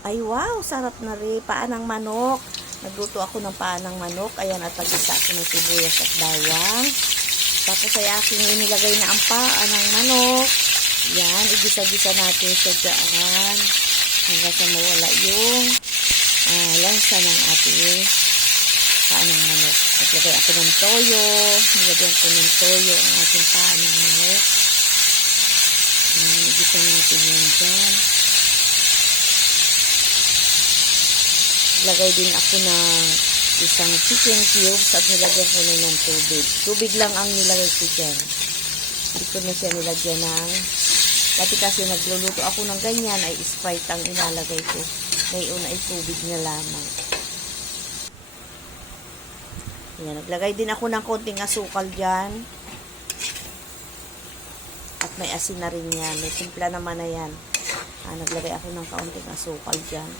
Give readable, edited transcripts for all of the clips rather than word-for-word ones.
Ay wow, sarap na rin. Paa ng manok. Nagluto ako ng paa ng manok. Ayan, at nagisa ako ng sibuyas at bawang. Tapos ay aking inilagay na ang paa ng manok. Yan, igisa-gisa natin siya dyan. Hanggang sa mawala yung lansa ng ating paa ng manok. Naglagay ako ng toyo. Nilagyan ko ng toyo ang ating paa ng manok. Igisa natin yan dyan. Lagay din ako ng isang chicken cubes at nilagyan ko na ng tubig. Tubig lang ang nilagay ko dyan. Hindi ko na siya nilagyan ng... Dati kasi nagluluto ako ng ganyan ay Sprite ang inalagay ko. Ngayon ay tubig na lamang. Ayan, naglagay din ako ng konting asukal dyan. At may asin na rin yan. May timpla naman na yan. Naglagay ako ng kaunting asukal dyan.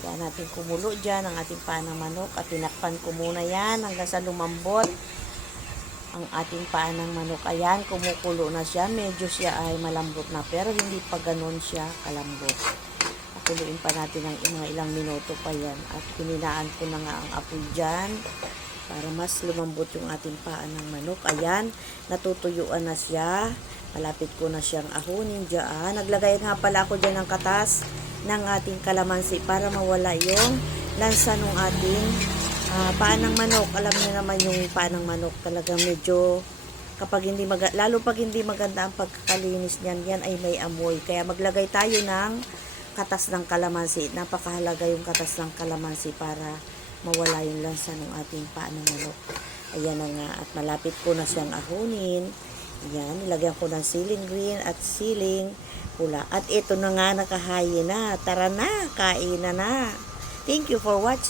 Yan natin kumulo dyan ang ating paa ng manok at tinakpan ko muna yan hanggang sa lumambot ang ating paa ng manok. Ayan, kumukulo na siya. Medyo siya ay malambot na pero hindi pa ganun siya kalambot. Pakuluin pa natin ng mga ilang minuto pa yan at pininaan ko na nga ang apoy dyan para mas lumambot yung ating paa ng manok. Ayan, natutuyuan na siya. Malapit ko na siyang ahunin dyan. Naglagay nga pala ako dyan ng katas ng ating kalamansi para mawala yung lansa ng ating paa ng manok. Alam niyo naman yung paa ng manok talaga medyo kapag hindi lalo pag hindi maganda ang pagkakalinis niyan, yan ay may amoy. Kaya maglagay tayo ng katas ng kalamansi. Napakahalaga yung katas ng kalamansi para mawala yung lansa ng ating paa ng manok. Ayan na nga at malapit ko na siyang ahunin. Ayan, nilagyan ko ng siling green at siling pula. At ito na nga, nakahayin na. Tara na, kain na na. Thank you for watching.